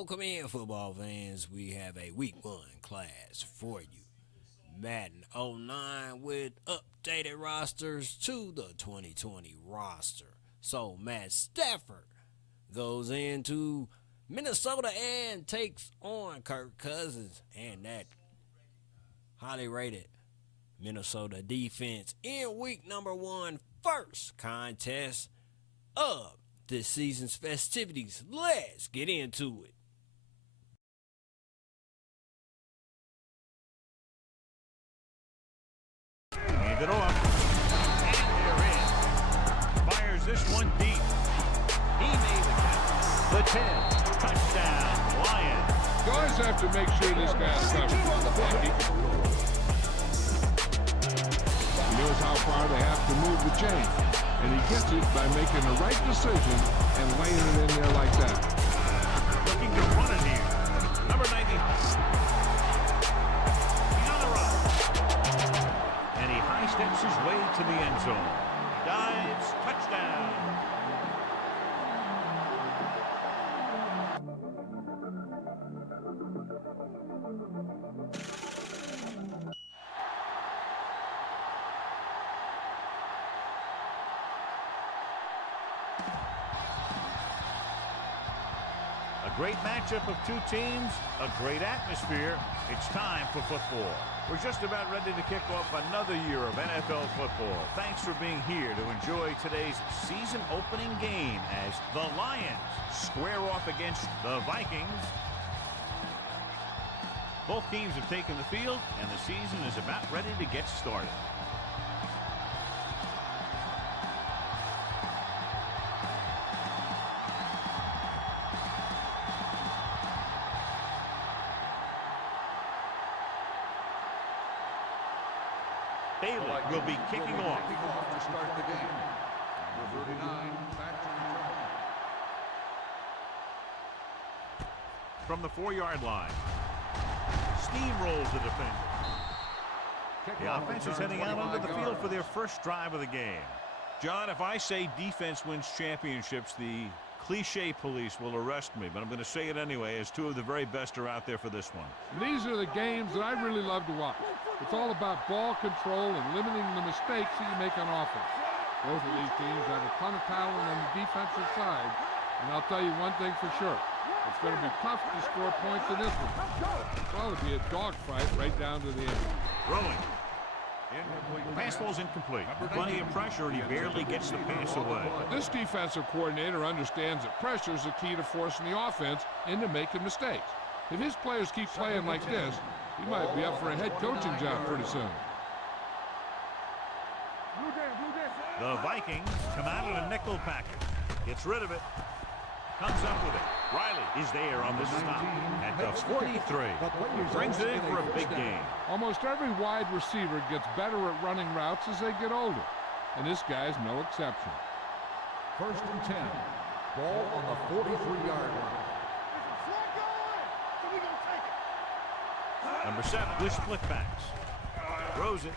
Welcome in, football fans. We have a week 1 class for you. Madden 09 with updated rosters to the 2020 roster. So Matt Stafford goes into Minnesota and takes on Kirk Cousins and that highly rated Minnesota defense in week number 1, first contest of this season's festivities. Let's get into it. Hand it off. And there is. Fires this one deep. He made the catch. The 10. Touchdown, Lions. You always have to make sure this guy's coming. He knows how far they have to move the chain. And he gets it by making the right decision and laying it in there like that. Looking to run it here. Number 90. He's on the run. And he high steps his way to the end zone. Dives, touchdown. A great matchup of two teams, a great atmosphere. It's time for football. We're just about ready to kick off another year of NFL football. Thanks for being here to enjoy today's season opening game as the Lions square off against the Vikings. Both teams have taken the field, and the season is about ready to get started. Bailey will be kicking off. To start the game. Number 39, back to return. From the 4-yard line. Steamrolls the defender. The offense is heading out onto the field for their first drive of the game. John, if I say defense wins championships, the cliche police will arrest me, but I'm going to say it anyway, as two of the very best are out there for this one. These are the games that I really love to watch. It's all about ball control and limiting the mistakes that you make on offense. Both of these teams have a ton of talent on the defensive side, and I'll tell you one thing for sure. It's going to be tough to score points in this one. It'll probably be a dogfight right down to the end. Throwing. Pass ball's incomplete. Plenty of pressure, and he barely gets the pass away. This defensive coordinator understands that pressure is the key to forcing the offense into making mistakes. If his players keep playing like this, he might be up for a head coaching job pretty soon. The Vikings come out in a nickel package. Gets rid of it. Comes up with it. Riley is there on the stop at the 43. Brings it in for a big game. Almost every wide receiver gets better at running routes as they get older, and this guy's no exception. 1st and 10. Ball on the 43-yard line. Number 7 with split backs. Throws it.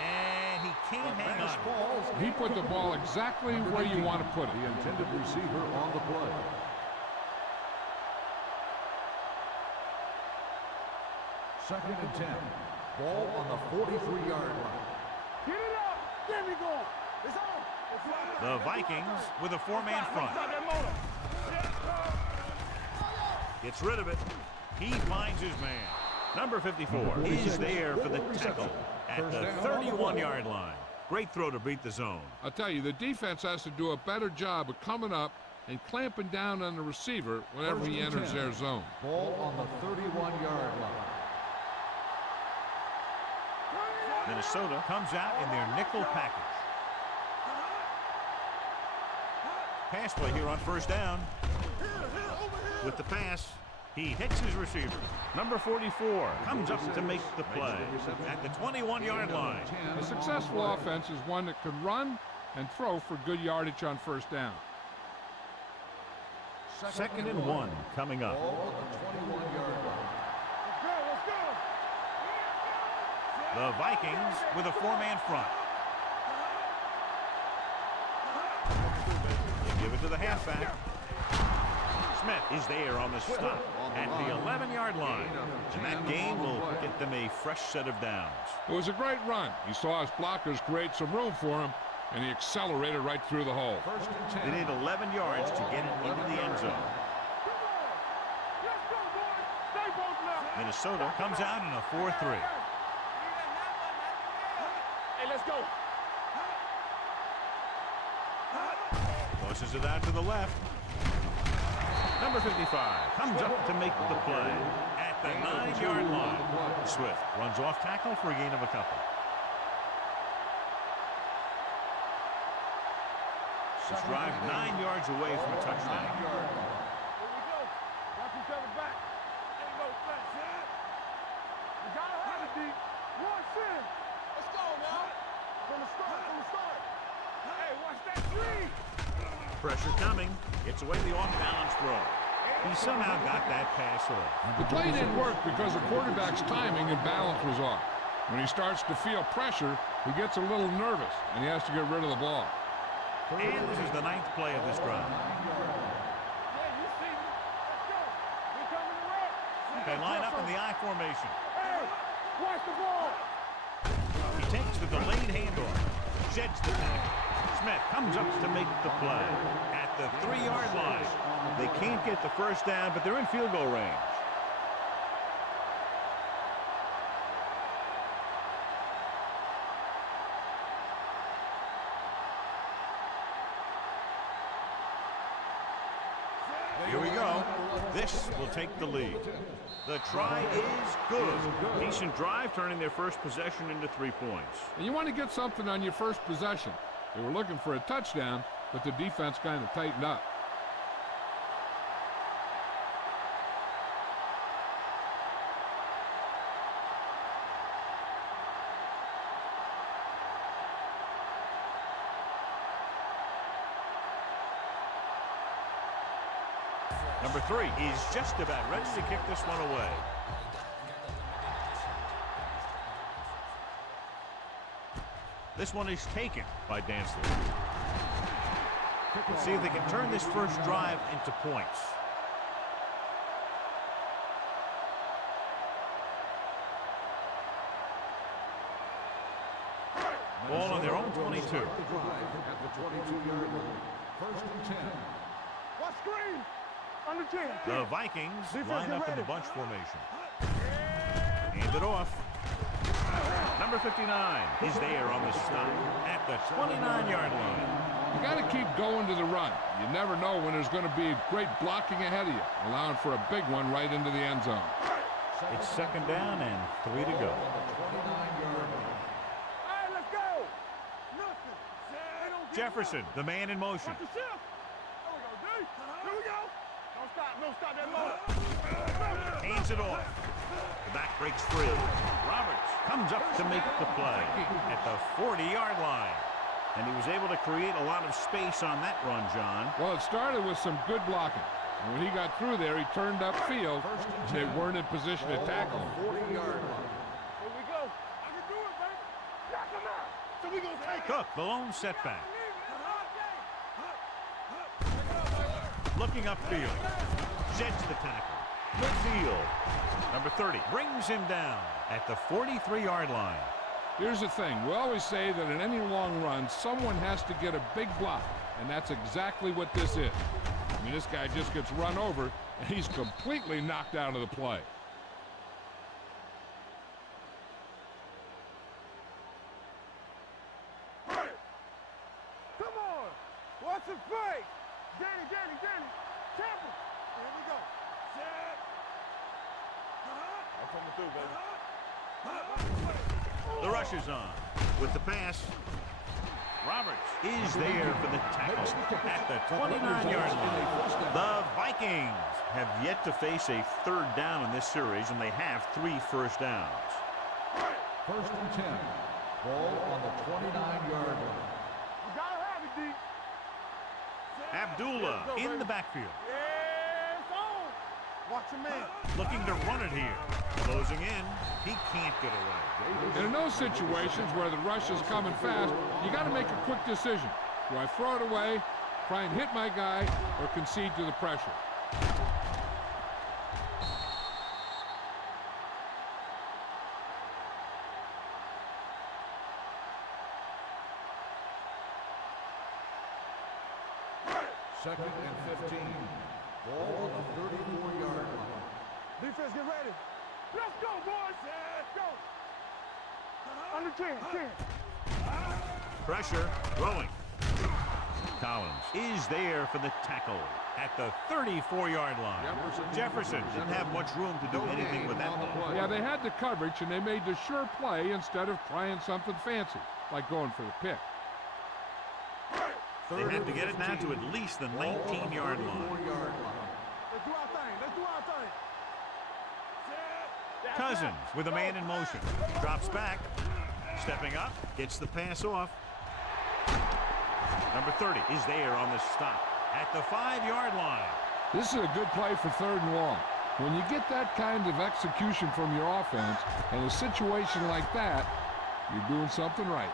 And he can't hang on. He put the ball exactly where you want to put it. The intended receiver on the play. 2nd and 10. Ball on the 43-yard line. Get it up! There we go! It's on! The Vikings with a 4-man front. Gets rid of it. He finds his man. Number 54 is there for the tackle at the 31-yard line. Great throw to beat the zone. I'll tell you, the defense has to do a better job of coming up and clamping down on the receiver whenever he enters their zone. Ball on the 31-yard line. Minnesota comes out in their nickel package. Pass play here on 1st down. With the pass, he hits his receiver. Number 44 comes up to make the play at the 21-yard line. A successful offense is one that can run and throw for good yardage on 1st down. 2nd and 1 coming up. Ball on the 21-yard line. The Vikings with a 4-man front. They give it to the halfback. Smith is there on the stop at the 11-yard line. And that gain will get them a fresh set of downs. It was a great run. He saw his blockers create some room for him, and he accelerated right through the hole. They need 11 yards to get it into the end zone. Minnesota comes out in a 4-3. Hey, let's go. Pushes it out to the left. Number 55 comes up to make the play at the 9-yard line. Swift runs off tackle for a gain of a couple. This drive 9 yards away from a touchdown. Here we go. Watch each other back. Ain't no fence. You gotta have it, D. One sin. Let's go now. From the start. Hey, watch that three. Pressure coming. Gets away the off-balance throw. He somehow got that pass off. The play didn't work because the quarterback's timing and balance was off. When he starts to feel pressure, he gets a little nervous, and he has to get rid of the ball. And this is the 9th play of this drive. They line up in the I formation. Hey, watch the ball. He takes the delayed handoff. Sheds the tackle. Smith comes up to make the play at the 3-yard line. They can't get the first down, but they're in field goal range. Here we go. This will take the lead. The try is good. Decent drive, turning their first possession into 3 points. And you want to get something on your first possession. They were looking for a touchdown, but the defense kind of tightened up. Number 3 is just about ready to kick this one away. This one is taken by Dantzler. Let's see if they can turn this first drive into points. Ball on their own 22. At the 22-yard line. First and 10. Watch screen. Under 10. The Vikings line up in the bunch formation. Hand it off. Number 59 is there on the stop at the 29-yard line. You got to keep going to the run. You never know when there's going to be great blocking ahead of you, allowing for a big one right into the end zone. It's 2nd down and 3 to go. Hey, let's go. Nothing. Jefferson, the man in motion. Watch the shift. There we go, D. Here we go. Don't stop that motor. Hands it off. The back breaks free. Roberts comes up to make the play at the 40-yard line. And he was able to create a lot of space on that run, John. Well, it started with some good blocking. And when he got through there, he turned upfield. They weren't in position to tackle him. 40-yard line. Here we go. I can do it, baby. Knock him out. So we gonna take it. Cook, the lone setback. Looking upfield. Sheds the tackle. Midfield. Number 30 brings him down at the 43-yard line. Here's the thing. We always say that in any long run, someone has to get a big block. And that's exactly what this is. I mean, this guy just gets run over, and he's completely knocked out of the play. Come on. Watch the fake. Danny. Temple. Here we go. Set. I'm coming through, baby. The rush is on. With the pass, Roberts is there for the tackle at the 29-yard line. The Vikings have yet to face a 3rd down in this series, and they have 3 first downs. First and 10. Ball on the 29-yard line. You gotta have it, D. Abdullah in the backfield. Yeah, it's on. Watch your man. Looking to run it here. Closing in. He can't get away. And in those situations where the rush is coming fast, you got to make a quick decision. Do I throw it away, try and hit my guy, or concede to the pressure? Second and 15. Ball on the 34-yard line. Defense, get ready. Let's go, boys. Let's go. Under 10. Pressure, throwing. Collins is there for the tackle at the 34-yard line. Jefferson didn't have much room to do anything with that ball. Yeah, they had the coverage, and they made the sure play instead of trying something fancy, like going for the pick. They have to get it now to at least the 19-yard line. Let's do our thing. Let's do our thing. Cousins with a man in motion. Drops back. Stepping up. Gets the pass off. Number 30 is there on the stop at the 5-yard line. This is a good play for 3rd and long. When you get that kind of execution from your offense in a situation like that, you're doing something right.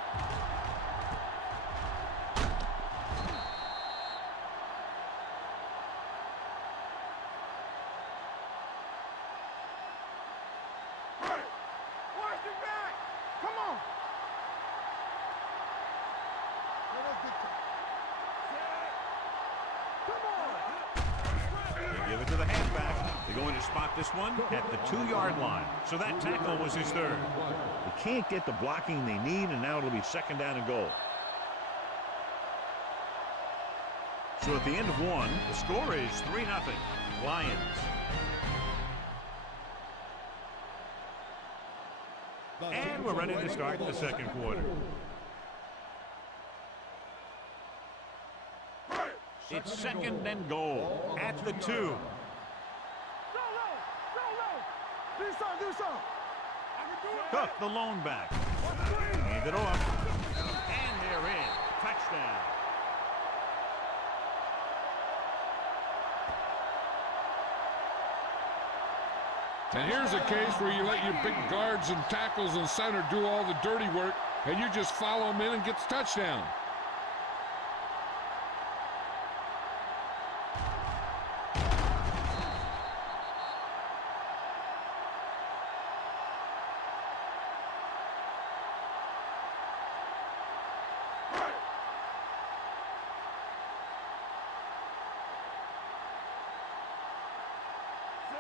Give it to the halfback. They're going to spot this one at the 2-yard line. So that tackle was his 3rd. They can't get the blocking they need, and now it'll be 2nd down and goal. So at the end of 1, the score is 3-0. Lions. And we're ready to start the 2nd quarter. It's 2nd and goal at the 2. Go low. Do something. I can do it. Cook, the lone back. Hand it off. And they're in. Touchdown. And here's a case where you let your big guards and tackles and center do all the dirty work, and you just follow them in and get the touchdown.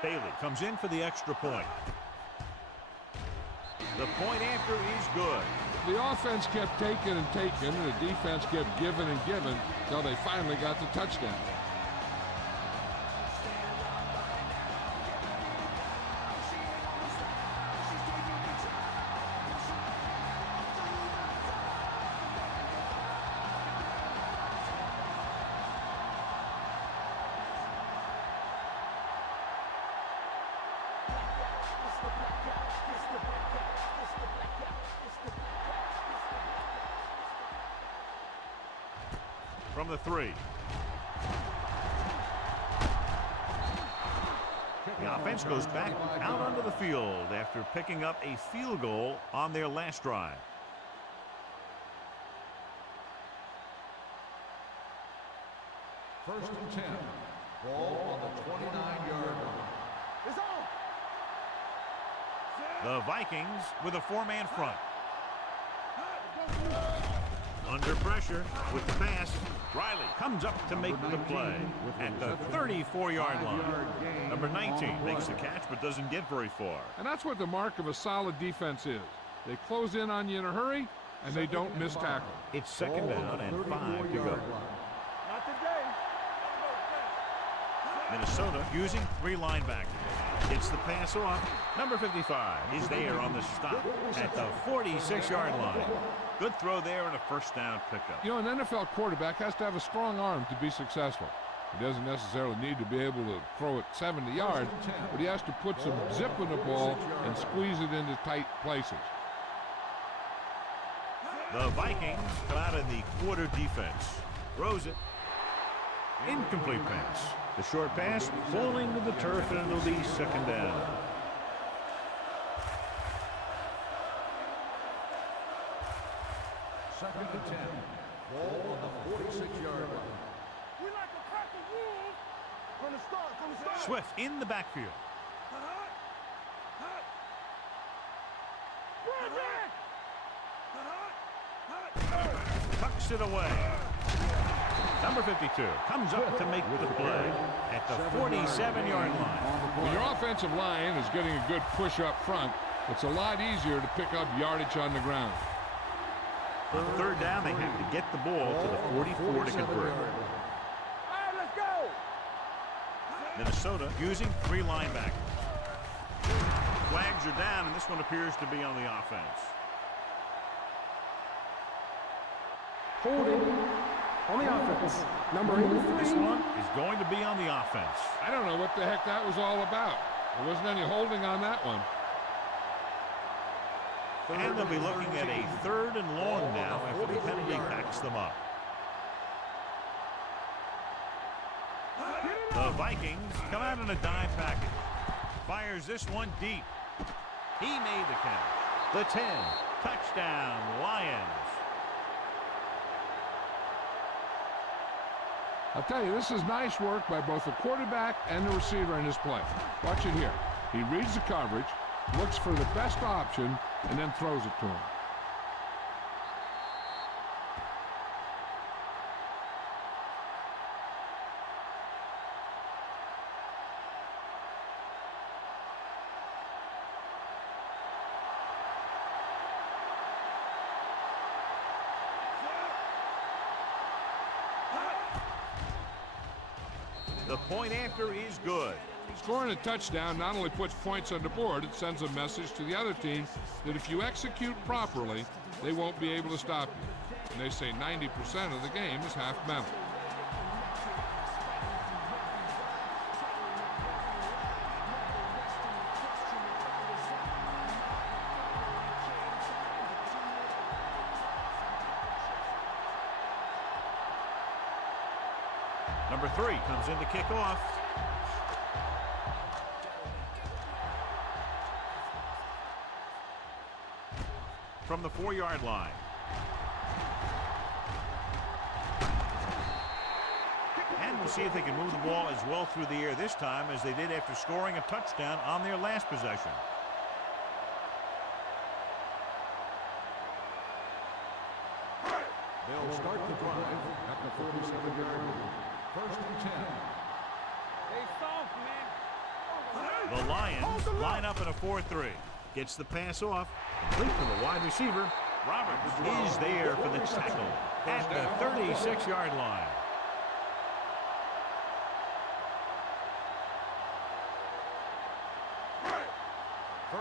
Bailey comes in for the extra point. The point after is good. The offense kept taking and taking, and the defense kept giving and giving until they finally got the touchdown. From the 3. The offense goes back out onto the field after picking up a field goal on their last drive. First and 10. Ball on the 29-yard line. It's on. The Vikings with a 4-man front. Under pressure with the pass. Riley comes up to make the play at the 34-yard line. Number 19 makes the catch but doesn't get very far. And that's what the mark of a solid defense is. They close in on you in a hurry, and they don't miss tackle. It's 2nd down and 5 to go. Not today. Minnesota using 3 linebackers. Gets the pass off. Number 55 is there on the stop at the 46-yard line. Good throw there and a 1st down pickup. You know, an NFL quarterback has to have a strong arm to be successful. He doesn't necessarily need to be able to throw it 70 yards, but he has to put some zip in the ball and squeeze it into tight places. The Vikings come out in the quarter defense. Throws it. Incomplete pass. The short pass falling to the turf, and it'll be 2nd down. Second and 10. Ball on the 46-yard line. We like to crack the rules from the start. Swift in the backfield. Tucks it away. Number 52 comes up to make the play at the 47-yard line. When your offensive line is getting a good push up front, it's a lot easier to pick up yardage on the ground. On third down, they have to get the ball to the 44 to convert. All right, let's go. Minnesota using 3 linebackers. Flags are down, and this one appears to be on the offense. Holding on the offense. Number 83. This one is going to be on the offense. I don't know what the heck that was all about. There wasn't any holding on that one. And they'll be looking at a 3rd and long now after the penalty backs them up. The Vikings come out in a dime package. Fires this one deep. He made the catch. The 10. Touchdown, Lions. I'll tell you, this is nice work by both the quarterback and the receiver in his play. Watch it here. He reads the coverage, looks for the best option, and then throws it to him. The point after is good. Scoring a touchdown not only puts points on the board, it sends a message to the other team that if you execute properly, they won't be able to stop you. And they say 90% of the game is half mental. Number 3 comes in to kick off. From the 4-yard line. And we'll see if they can move the ball as well through the air this time as they did after scoring a touchdown on their last possession. They'll start the drive at the 47-yard line. 1st and 10. They soft, man. The Lions line up in a 4-3. Gets the pass off. Complete to the wide receiver. Roberts is there for the tackle at the 36-yard line.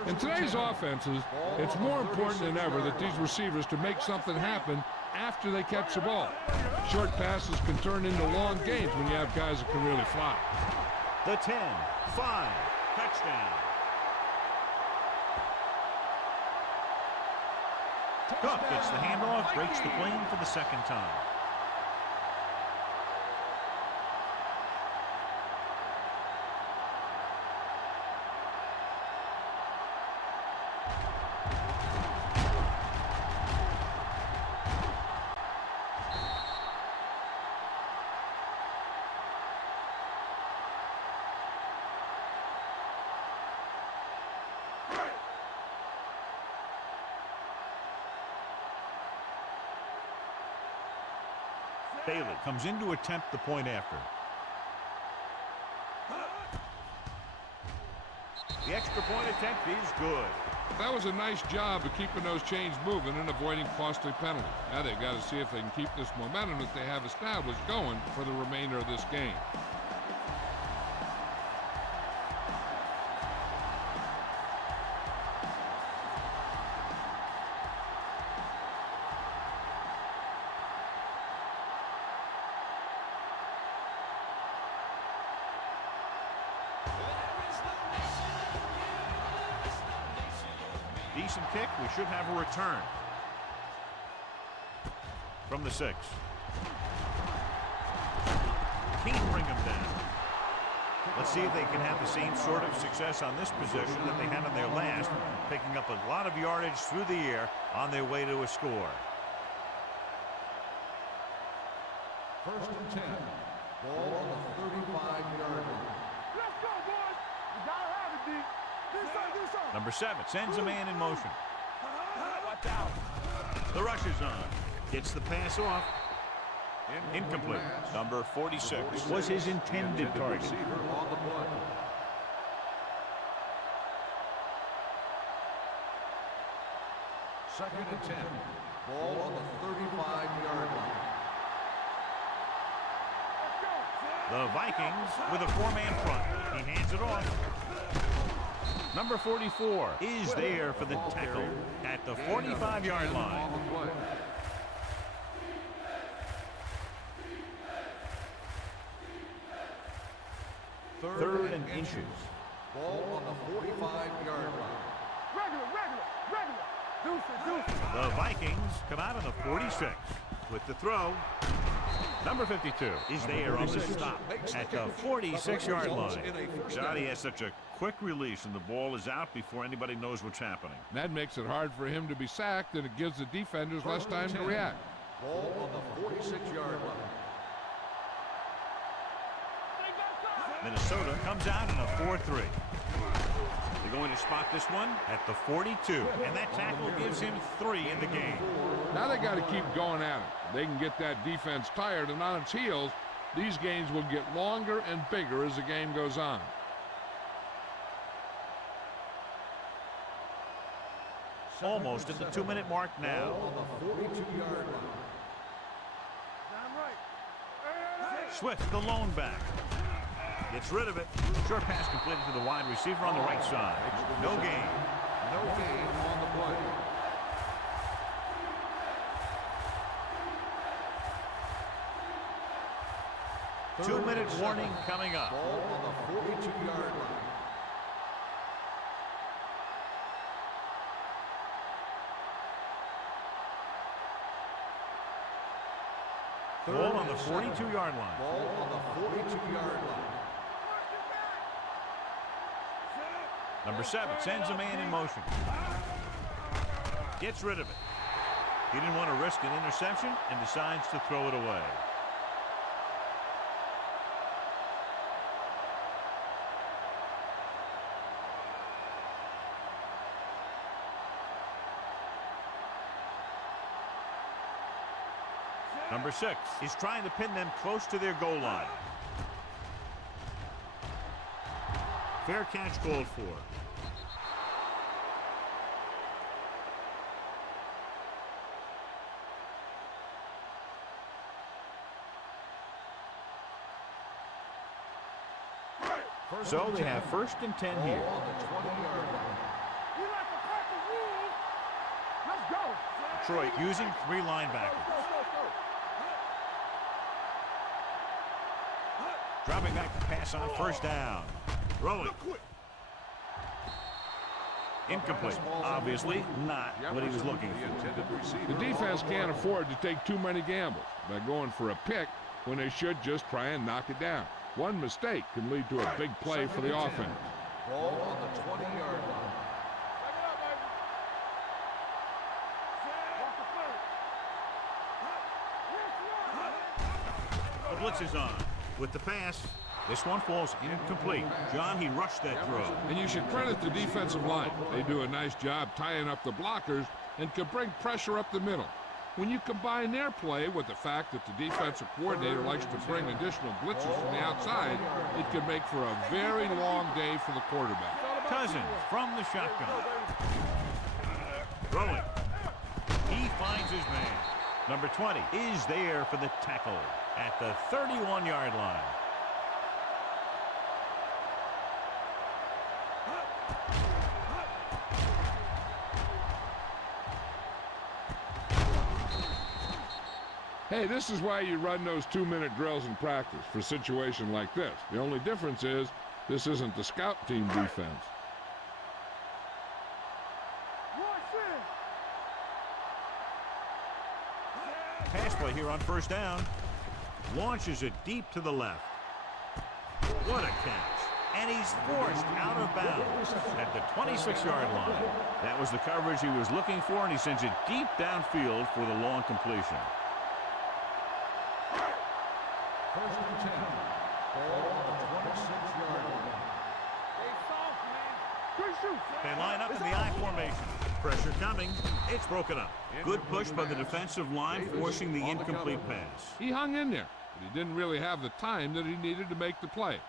In today's offenses, it's more important than ever that these receivers to make something happen after they catch the ball. Short passes can turn into long gains when you have guys that can really fly. The 10, 5, touchdown. Cook gets the handoff, breaks the plane for the 2nd time. Bailey comes in to attempt the point after. The extra point attempt is good. That was a nice job of keeping those chains moving and avoiding costly penalties. Now they've got to see if they can keep this momentum that they have established going for the remainder of this game. Decent kick. We should have a return. From the 6. Can't bring him down. Let's see if they can have the same sort of success on this possession that they had on their last, picking up a lot of yardage through the air on their way to a score. 1st and 10. Ball on the 35-yard line. Let's go, boys. You gotta have it, D. Do something. Number 7 sends a man in motion. Watch out. The rush is on. Gets the pass off. Incomplete. Number 46 was his intended target. Receiver on the play. Second and 10. Ball on the 35-yard line. The Vikings with a four-man front. He hands it off. Number 44 is there for the tackle at the 45-yard line. Third and inches. Ball on the 45-yard line. The Vikings come out on the 46 with the throw. Number 52 is there on the stop at the 46-yard line. Johnny has such a quick release, and the ball is out before anybody knows what's happening. That makes it hard for him to be sacked, and it gives the defenders less time to react. Ball on the 46-yard line. Minnesota comes out in a 4-3. They're going to spot this one at the 42, and that tackle gives him 3 in the game. Now they got to keep going at it. They can get that defense tired and on its heels. These games will get longer and bigger as the game goes on. Almost at the 2-minute mark now. Ball on the 42-yard line. Swift, the lone back. Gets rid of it. Short pass completed to the wide receiver on the right side. No gain. No gain on the play. Two-minute warning coming up. Ball on the 42-yard line. Ball on the 42-yard line. Ball on the 42-yard line. Number 7 sends a man in motion. Gets rid of it. He didn't want to risk an interception and decides to throw it away. Number 6 is trying to pin them close to their goal line. Fair catch called for. So they have first and 10 here. Ball on the 20-yard line. Detroit using 3 linebackers. Dropping back to pass on first down. Rolling. Incomplete. Obviously not what he was looking for. The defense can't afford to take too many gambles by going for a pick when they should just try and knock it down. One mistake can lead to a big play for the offense. Ball on the 20-yard line. The blitz is on. With the pass, this one falls incomplete. John, he rushed that throw. And you should credit the defensive line. They do a nice job tying up the blockers and can bring pressure up the middle. When you combine their play with the fact that the defensive coordinator likes to bring additional blitzes from the outside, it can make for a very long day for the quarterback. Cousins from the shotgun. Throwing. He finds his man. Number 20 is there for the tackle at the 31-yard line. Hey, this is why you run those 2-minute drills in practice for a situation like this. The only difference is this isn't the scout team defense. Pass play here on first down. Launches it deep to the left. What a catch. And he's forced out of bounds at the 26-yard line. That was the coverage he was looking for, and he sends it deep downfield for the long completion. First and 10. Ball on the 26-yard line. They line up in the I formation. Pressure coming. It's broken up. Good push by the defensive line, forcing the incomplete pass. He hung in there, but he didn't really have the time that he needed to make the play.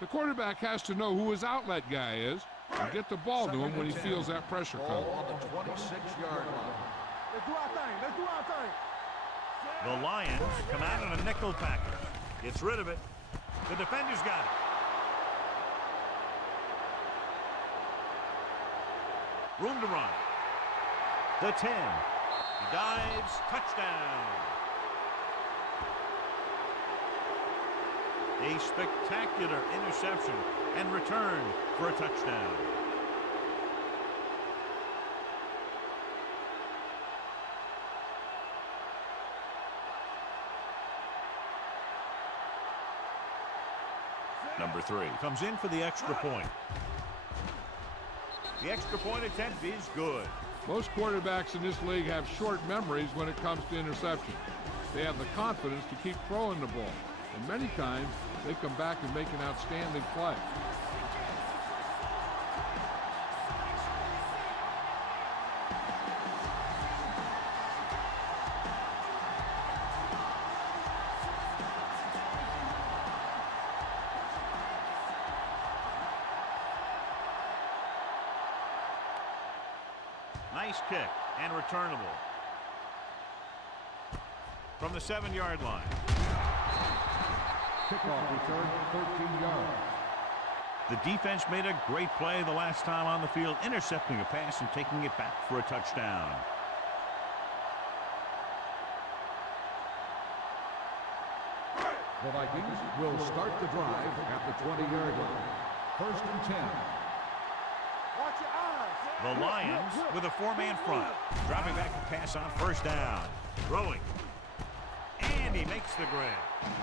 The quarterback has to know who his outlet guy is and get the ball to him when he feels that pressure coming. Ball on the 26-yard line. Let's do our thing. Let's do our thing. The Lions come out on a nickel package. Gets rid of it. The defender's got it. Room to run. The 10. He dives. Touchdown. A spectacular interception and return for a touchdown. Number 3 comes in for the extra point. The extra point attempt is good. Most quarterbacks in this league have short memories when it comes to interception. They have the confidence to keep throwing the ball, and many times they come back and make an outstanding play. Nice kick and returnable. From the 7-yard line. Kickoff return, 13 yards. The defense made a great play the last time on the field, intercepting a pass and taking it back for a touchdown. The Vikings will start the drive at the 20-yard line. First and 10. Watch your eyes. The Lions with a 4-man front. Dropping back to pass on first down. Throwing. And he makes the grab.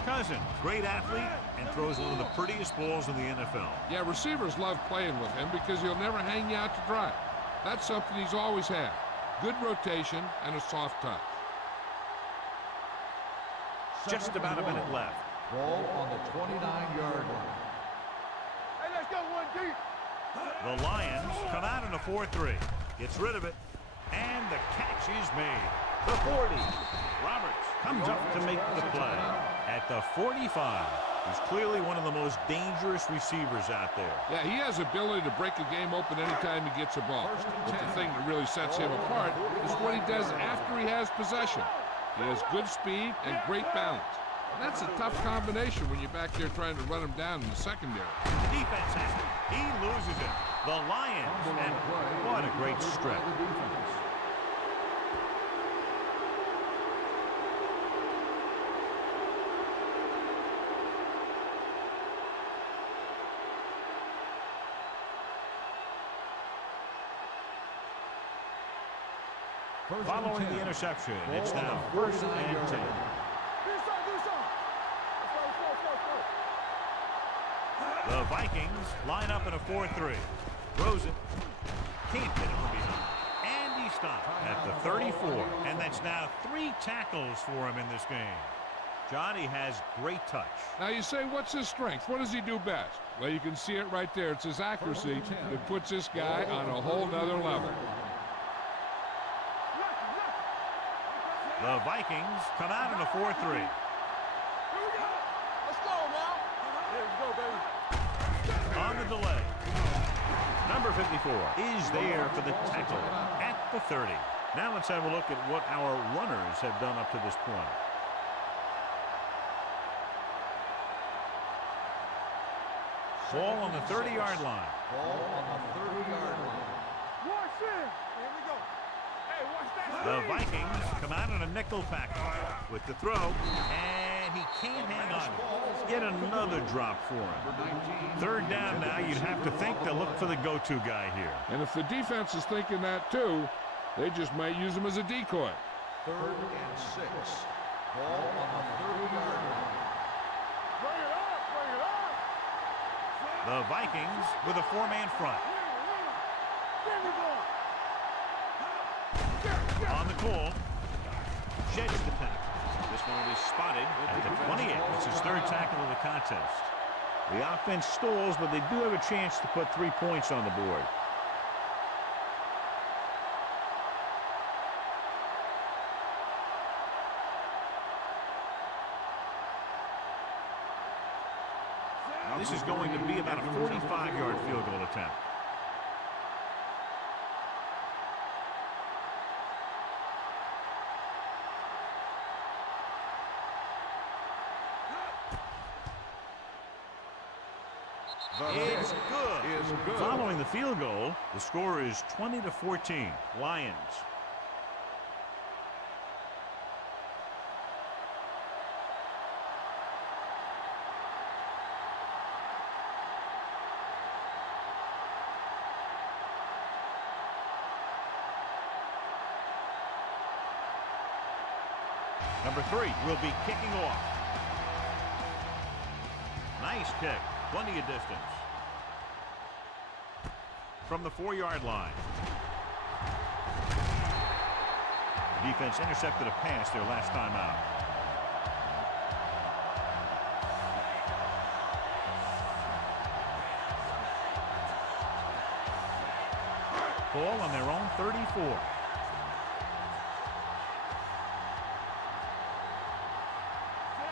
Cousins, great athlete, and throws one of the prettiest balls in the NFL. Yeah, receivers love playing with him because he'll never hang you out to dry. That's something he's always had. Good rotation and a soft touch. Just about a minute left. Ball on the 29-yard line. Hey, let's go one deep. The Lions come out in a 4-3. Gets rid of it. And the catch is made. The 40. Roberts comes up to make the play. At the 45. He's clearly one of the most dangerous receivers out there. Yeah, he has the ability to break a game open anytime he gets a ball. But the thing that really sets him apart is what he does after he has possession. He has good speed and great balance. And that's a tough combination when you're back there trying to run him down in the secondary. Defense has it. He loses it. The Lions, and what a great strip. Following the interception, it's now first and 10. The Vikings line up in a 4-3. Throws it. Can't get it from behind. And he stopped at the 34. And that's now 3 tackles for him in this game. Johnny has great touch. Now you say, what's his strength? What does he do best? Well, you can see it right there. It's his accuracy that puts this guy on a whole nother level. The Vikings come out in a 4-3. Let's go now. Here we go, baby. On the delay. Number 54 is there for the tackle at the 30. Now let's have a look at what our runners have done up to this point. Ball on the 30-yard line. Ball on the 30-yard line. Watch it. Here we go. Hey, watch that. The Vikings come out in a nickel package with the throw, and he can't hang on. Yet another drop for him. Third down now, you'd have to think they'll look for the go-to guy here. And if the defense is thinking that too, they just might use him as a decoy. 3rd and 6. Ball on the 30-yard line. Bring it up. Bring it up. The Vikings with a 4-man front. On the call, sheds the tackle. This one will be spotted at the 28. It's his 3rd tackle of the contest. The offense stalls, but they do have a chance to put 3 points on the board. This is going to be about a 45-yard field goal attempt. It's good. Following the field goal, the score is 20-14, Lions. Number 3 will be kicking off. Nice kick. Plenty of distance. From the 4-yard line. Defense intercepted a pass their last time out. Ball on their own 34.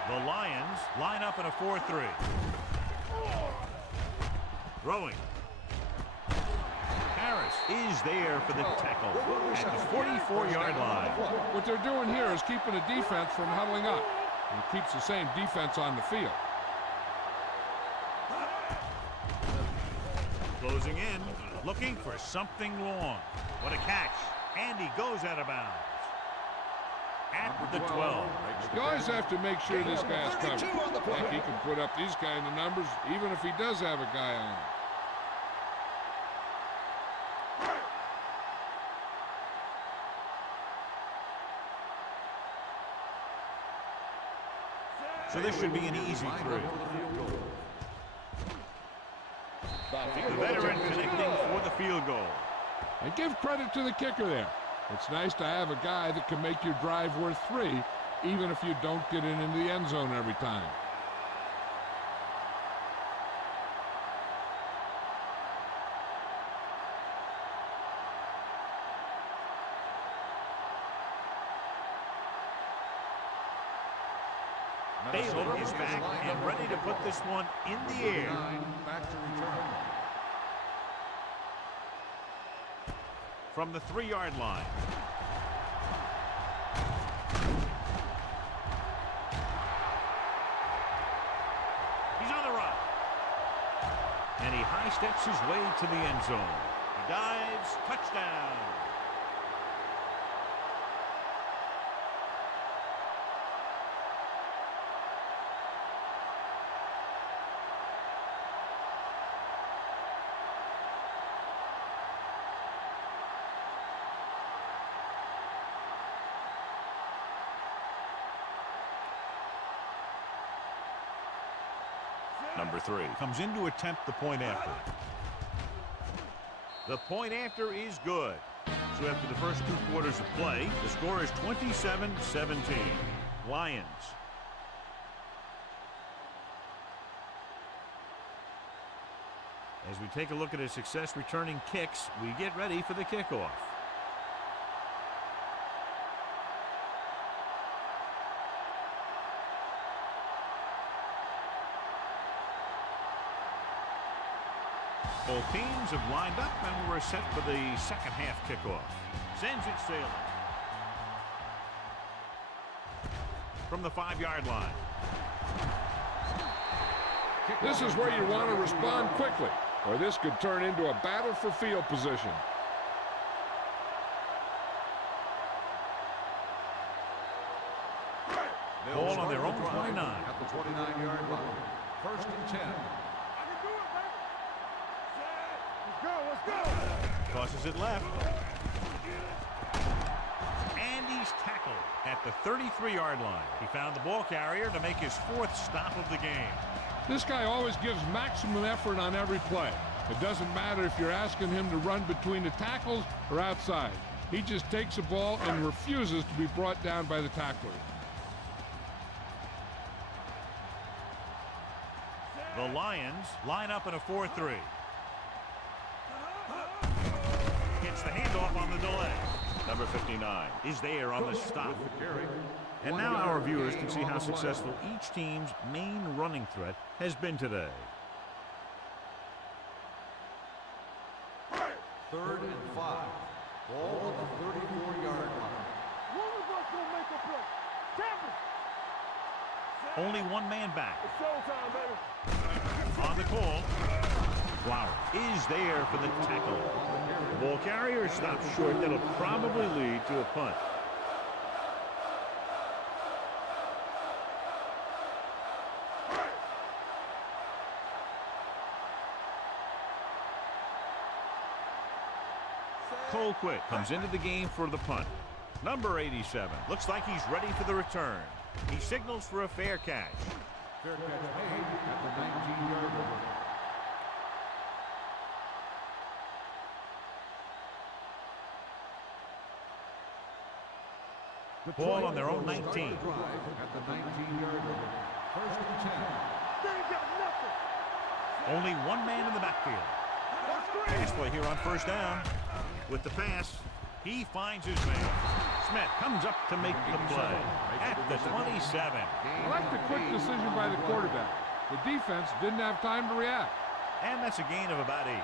The Lions line up in a 4-3. Throwing. Harris is there for the tackle at the 44-yard line. What they're doing here is keeping the defense from huddling up. And it keeps the same defense on the field. Closing in, looking for something long. What a catch. And he goes out of bounds. At the 12. You always have to make sure this guy's covered. Heck, he can put up these kind of numbers even if he does have a guy on him. So this should be an easy three. The veteran connecting for the field goal. And give credit to the kicker there. It's nice to have a guy that can make your drive worth 3, even if you don't get it into the end zone every time. Bailey is back and ready to put this one in the air. Back to return. From the 3-yard line. He's on the run. And he high steps his way to the end zone. He dives, touchdown. Number 3 comes in to attempt the point after. The point after is good. So after the first 2 quarters of play, the score is 27-17. Lions. As we take a look at his success returning kicks, we get ready for the kickoff. Both teams have lined up and we're set for the second half kickoff. Sends it sailing. From the 5-yard line. This is where you want to respond quickly, or this could turn into a battle for field position. Ball on their own 29. At the 29-yard line. First and 10. Crosses it left. And he's tackled at the 33-yard line. He found the ball carrier to make his 4th stop of the game. This guy always gives maximum effort on every play. It doesn't matter if you're asking him to run between the tackles or outside. He just takes the ball and refuses to be brought down by the tackler. The Lions line up in a 4-3. Gets the handoff on the delay. Number 59 is there on the stop. And now our viewers can see how successful each team's main running threat has been today. 3rd and 5. Ball on the 34-yard line. One of us gonna make a play. Champion! Only one man back. It's showtime, baby. On the call, Flowers is there for the tackle. The ball carrier stops short. That'll probably lead to a punt. Colquitt comes into the game for the punt. Number 87 looks like he's ready for the return. He signals for a fair catch. Fair catch made at the 19-yard line. Ball on their own 19. At the 19-yard line. 1st and 10. They ain't got nothing. Only one man in the backfield. Pass play here on 1st down. With the pass, he finds his man. Smith comes up to make the play at the 27. I like the quick decision by the quarterback. The defense didn't have time to react. And that's a gain of about 8.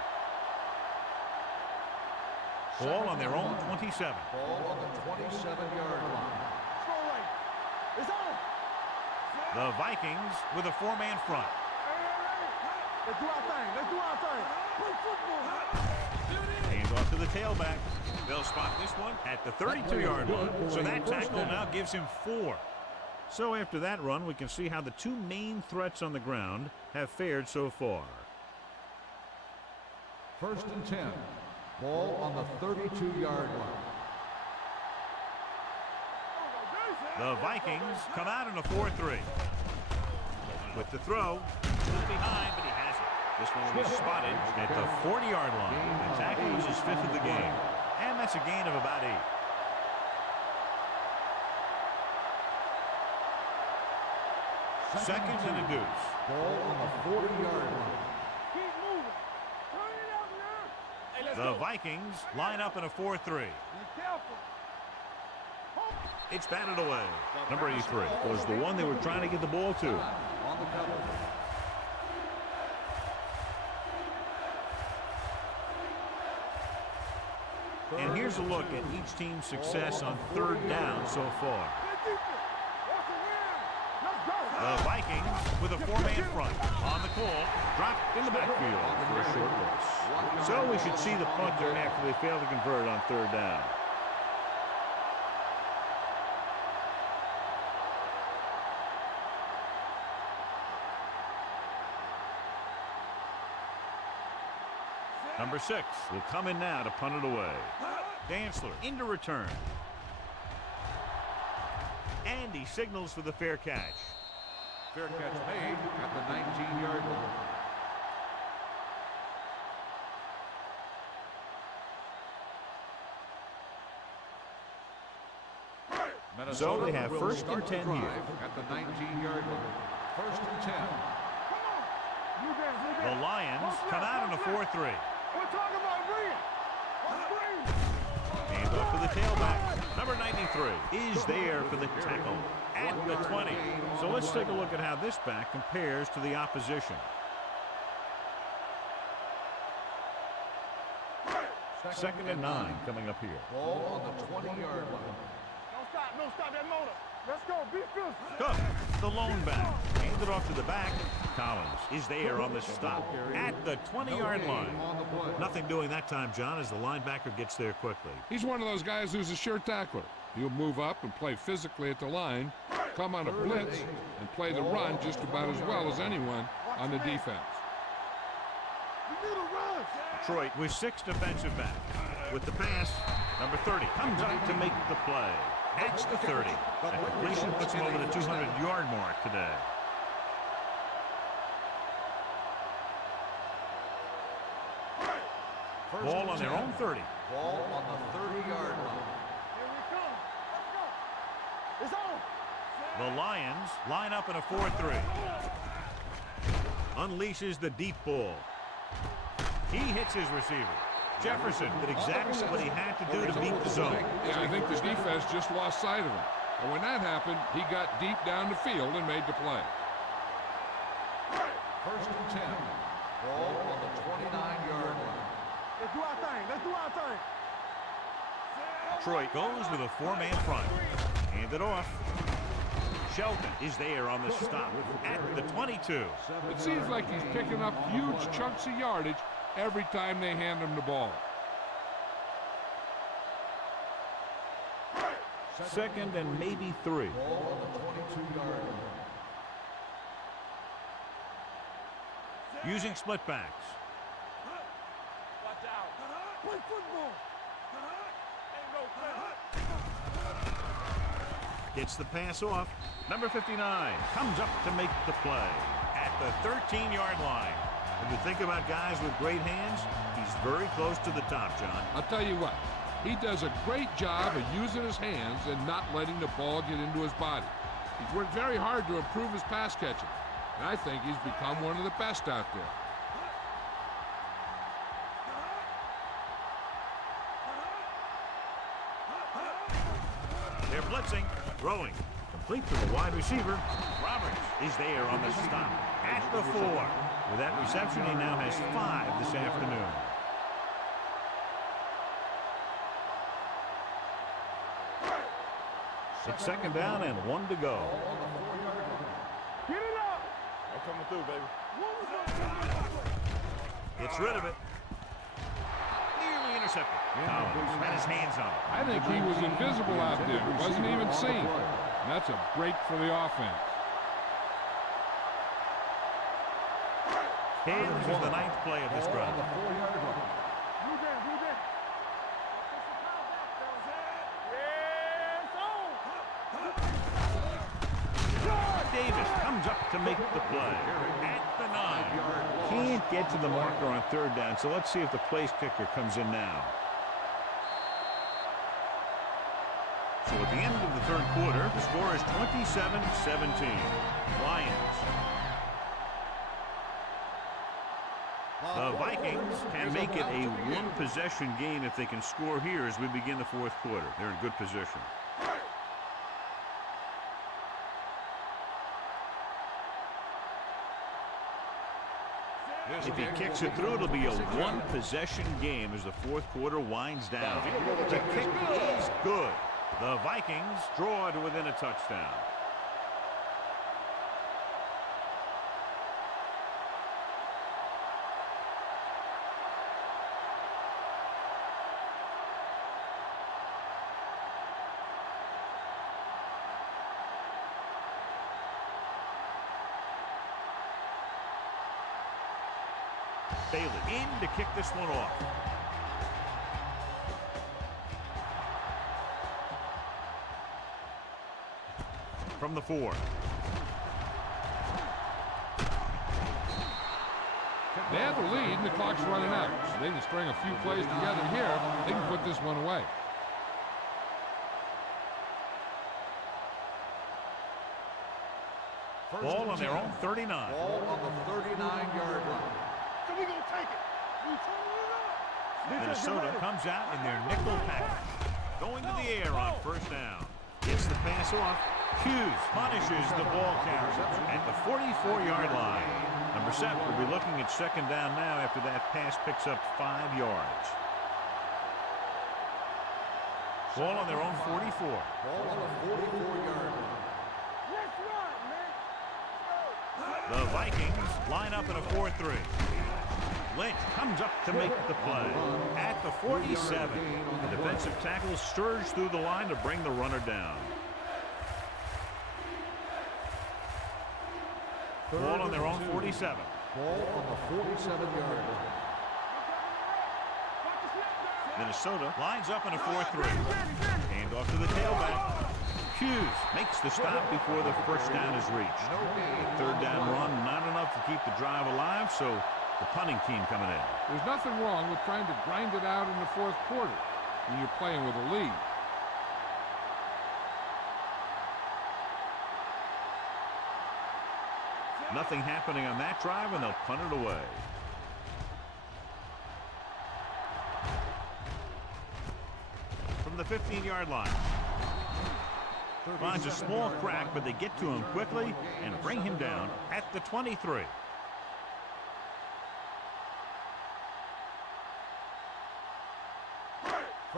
Ball on their own 27. Ball on the 27-yard line. Throw right. It's on. The Vikings with a 4-man front. Let's do our thing. Let's do our thing. Play football. Hands off to the tailback. They'll spot this one at the 32-yard line. So that tackle now gives him 4. So after that run, we can see how the two main threats on the ground have fared so far. 1st and 10. Ball on the 32-yard line. The Vikings come out in a 4-3. With the throw, he's behind, but he has it. This one will be spotted at the 40-yard line. The tackle is his 5th of the game. And that's a gain of about 8. Seconds and a deuce. Ball on the 40-yard line. Keep moving. Turn it out now. Hey, let's The go. Vikings line up in a 4-3. Be careful. It's batted away. Number 83 was the one they were trying to get the ball to. On the cover. And here's a look at each team's success on 3rd down so far. The Vikings with a 4-man front. On the call, dropped in the backfield for a short loss. So we should see the punter after they fail to convert on 3rd down. Number 6 will come in now to punt it away. Dantzler into return. And he signals for the fair catch. Fair catch made at the 19-yard line. So they have will 1st start and 10 the drive here. at the 19-yard line. 1st and 10. The Lions come out in a 4-3. We're talking about bringing. Hands off to the tailback. Number 93 is there for the tackle at the 20. So let's take a look at how this back compares to the opposition. Second and 9 coming up here. Ball on the 20-yard line. Don't stop that motor. Let's go. Be physical. Cook, the lone back. Hands it off to the back. Collins is there on the stop at the 20-yard line. On the play. Nothing doing that time, John, as the linebacker gets there quickly. He's one of those guys who's a sure tackler. He'll move up and play physically at the line, come on a blitz, and play the run just about as well as anyone on the defense. We need a run. Detroit with 6 defensive backs. With the pass, number 30 comes up to make the play. That's the 30. That completion puts him over the 200-yard mark today. Ball on their own 30. Ball on the 30-yard line. Here we come. Let's go. It's on. The Lions line up in a 4-3. Unleashes the deep ball. He hits his receiver. Jefferson did exactly what he had to do to beat the zone. Yeah, I think the defense just lost sight of him. And when that happened, he got deep down the field and made the play. 1st and 10. Ball on the 29-yard line. Let's do our thing. Let's do my thing. Detroit goes with a four-man front. Hand it off. Shelton is there on the stop at the 22. It seems like he's picking up huge chunks of yardage every time they hand him the ball. Second and maybe 3. Ball on the 22-yard line. Using split backs. Watch out. Play football. Ain't no thing. Gets the pass off. Number 59 comes up to make the play at the 13-yard line. When you think about guys with great hands, he's very close to the top, John. I'll tell you what, he does a great job of using his hands and not letting the ball get into his body. He's worked very hard to improve his pass catching, and I think he's become one of the best out there. They're blitzing, throwing, complete to the wide receiver. Roberts is there on the stop at the 4. With that reception, he now has 5 this afternoon. It's second down and 1 to go. Get it up. I'm coming through, baby. Gets rid of it. Nearly intercepted. Collins had his hands on it. I think he was invisible out there. Wasn't even seen. And that's a break for the offense. Kansas is the 9th play of this drive. Move in, move in. Davis comes up to make the play at the 9. Can't get to the marker on third down, so let's see if the place kicker comes in now. So at the end of the third quarter, the score is 27-17. Lions. The Vikings can make it a one-possession game if they can score here as we begin the fourth quarter. They're in good position. If he kicks it through, it'll be a one-possession game as the fourth quarter winds down. The kick is good. The Vikings draw to within a touchdown. Bailey in to kick this one off. From the 4. They have the lead and the clock's running out. So they can string a few plays together here. They can put this one away. Ball on their own 39. Ball on the 39-yard line. So we gonna take it. We turning it up. Minnesota comes out in their nickel package. Going to the air on first down. Gets the pass off. Hughes punishes the ball carrier at the 44-yard line. Number 7 will be looking at second down now after that pass picks up 5 yards. Ball on their own 44. Ball on the 44-yard line. Let's run, man. The Vikings line up in a 4-3. Lynch comes up to make the play at the 47. The defensive tackle surged through the line to bring the runner down. Ball on their own 47. Ball on the 47-yard line. Minnesota lines up in a 4-3. Hand off to the tailback. Hughes makes the stop before the first down is reached. Third down run, not enough to keep the drive alive, so the punting team coming in. There's nothing wrong with trying to grind it out in the fourth quarter when you're playing with a lead. Nothing happening on that drive, and they'll punt it away. From the 15-yard line. Finds a small crack, but they get to him quickly and bring him down at the 23.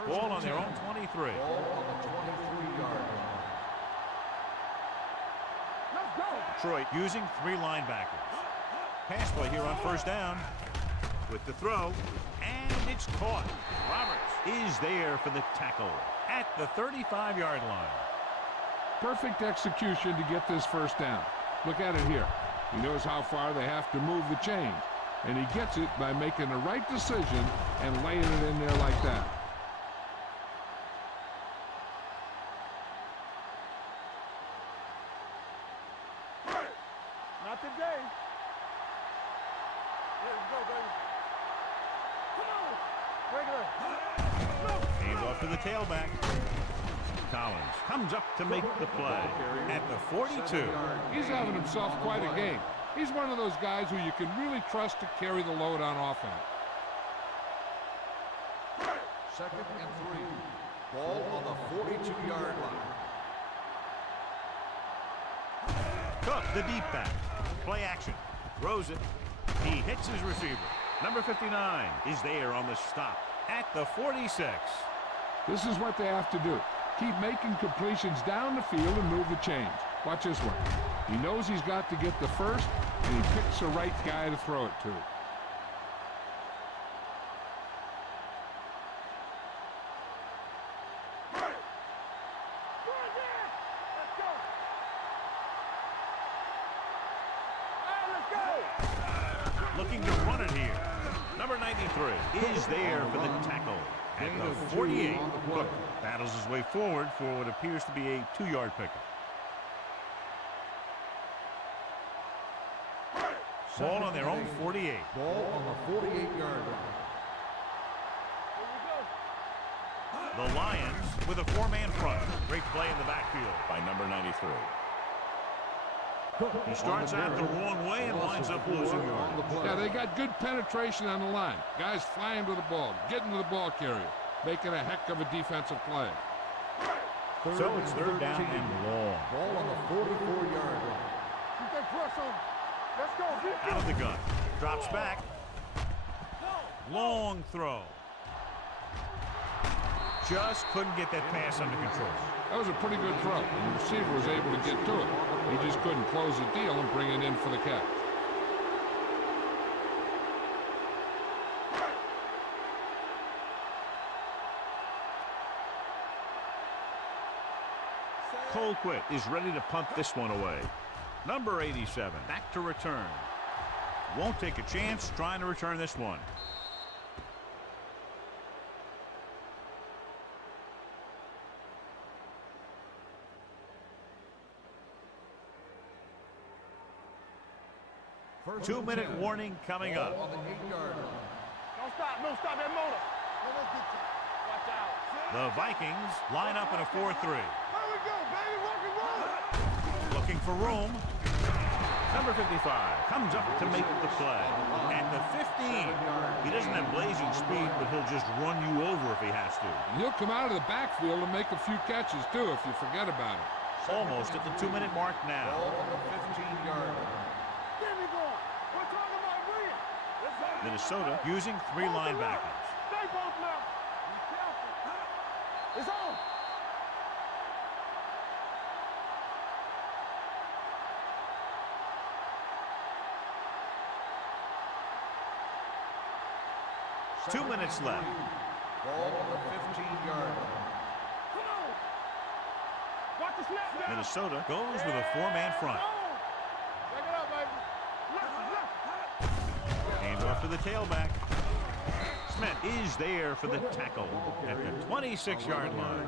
Ball on their own 23. Ball on the 23-yard line. Let's go. Detroit using 3 linebackers. Pass play here on first down. With the throw, and it's caught. Roberts is there for the tackle at the 35-yard line. Perfect execution to get this first down. Look at it here. He knows how far they have to move the chains, and he gets it by making the right decision and laying it in there like that. Not today. Let's go, baby. Come on. Regular. Hand off to the tailback. Collins comes up to make the play at the 42. He's having himself quite a game. He's one of those guys who you can really trust to carry the load on offense. 2nd and 3. Ball on the 42-yard line. Cook, the deep back. Play action. Throws it. He hits his receiver. Number 59 is there on the stop at the 46. This is what they have to do. Keep making completions down the field and move the chains. Watch this one. He knows he's got to get the first, and he picks the right guy to throw it to. Looking to run it here. Number 93 is there for the tackle at the 48. Cook battles his way forward for what appears to be a 2-yard pickup. Ball on their own 48. Ball on the 48-yard line. The Lions with a 4-man front. Great play in the backfield by number 93. He starts out the wrong way and winds up losing yards. Yeah, they got good penetration on the line. Guys flying to the ball, getting to the ball carrier, making a heck of a defensive play. So it's 3rd down and long. Ball on the 44-yard line. Keep that press on. Let's go. Out of the gun. Drops back. Long throw. Just couldn't get that pass under control. That was a pretty good throw. The receiver was able to get to it. He just couldn't close the deal and bring it in for the catch. Colquitt is ready to punt this one away. Number 87 back to return. Won't take a chance trying to return this one. First 2-minute and 10. warning coming Ball up. on the 8-yard line. Don't stop. Don't stop that motor. Watch out. The Vikings line up in a 4-3. Here we go, baby. Rock and roll. Looking for room. Number 55 comes up to make the play at the 15. He doesn't have blazing speed, but he'll just run you over if he has to. He'll come out of the backfield and make a few catches, too, if you forget about it. Almost at the 2-minute mark now. Ball on the 15-yard line. Get me going. We're talking about William. Let's go. Minnesota using 3 linebackers. Stay both now. Be careful. It's on. Two minutes left. Ball on the 15-yard line. Come on. Watch the snap down. Minnesota goes with a 4-man front. Check it out, baby. Left. Hand off to the tailback. Smith is there for the tackle at the 26-yard line.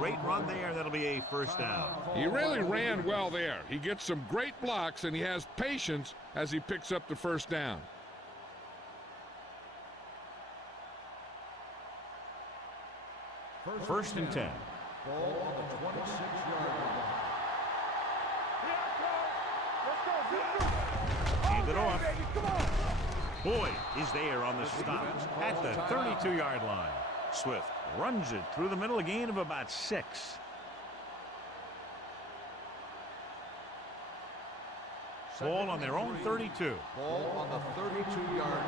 Great run there. That'll be a first down. He really ran well there. He gets some great blocks, and he has patience as he picks up the first down. First and 10. Ball on the 26-yard line. Hand it off. Boyd is there on the stop at the 32-yard line. Swift runs it through the middle, a gain of about 6. Ball on their own 32. Ball on the 32-yard line.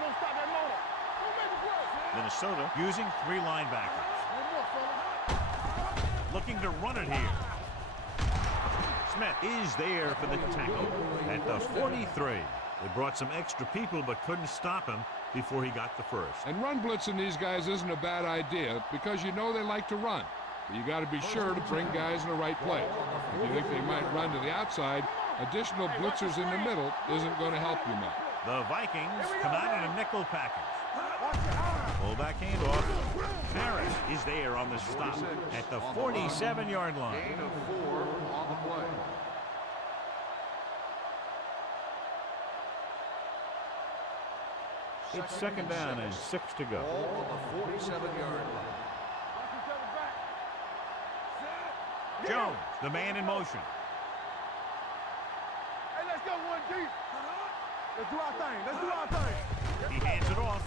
Don't stop that motor. Don't make it close. Minnesota using 3 linebackers. Looking to run it here. Smith is there for the tackle at the 43. They brought some extra people but couldn't stop him before he got the first. And run blitzing these guys isn't a bad idea because you know they like to run. But you got to be sure to bring guys in the right place. If you think they might run to the outside, additional blitzers in the middle isn't going to help you much. The Vikings come out in a nickel package. Fullback handoff. Harris is there on the stop at the 47-yard line. Gain of 4 on the play. It's second down and 6 to go. Ball on the 47-yard line. Jones, the man in motion. Hey, let's go, 1D. Let's do our thing. Let's do our thing. He hands it off.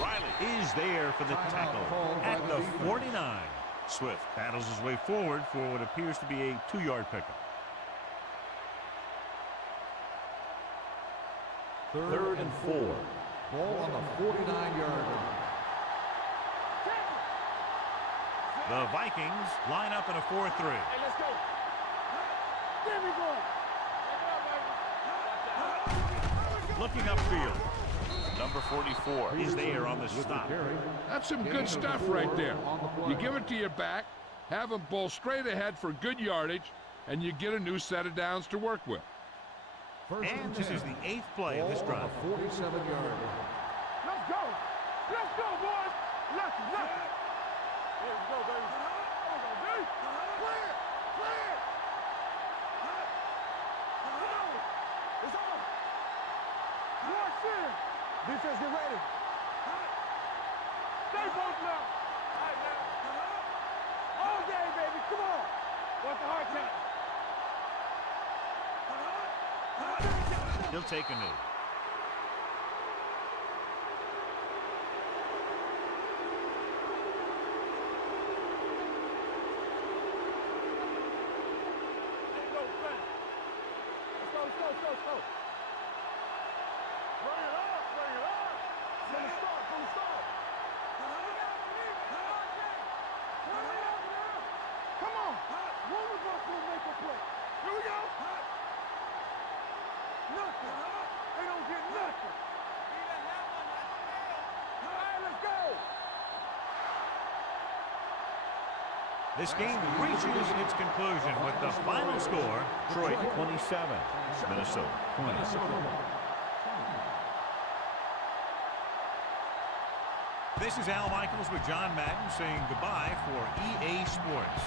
Riley is there for the tackle at the 49. Swift battles his way forward for what appears to be a 2-yard pickup. Third and 4. Ball on the 49-yard line. The Vikings line up in a 4-3. Hey, let's go. There we go. Looking upfield. Number 44 is there on the stop. That's some good stuff right there. You give it to your back, have them bowl straight ahead for good yardage, and you get a new set of downs to work with. And this is the 8th play of this drive. 47-yard line. Let's go. Let's go, boys. Let's go. Here we go, baby. Here we go, baby. Clear. Clear. It's on. Watch in. Defense, get ready. Stay both now. All right, now. All day, baby. Come on. What's the hard count? He'll take a knee. Let's go. Bring it up. From the start. Come on. One of us will make a play. Here we go. Nothing. They don't get nothing. All right, let's go. This game reaches its conclusion with the final score, Detroit 27, Minnesota 20. This is Al Michaels with John Madden saying goodbye for EA Sports.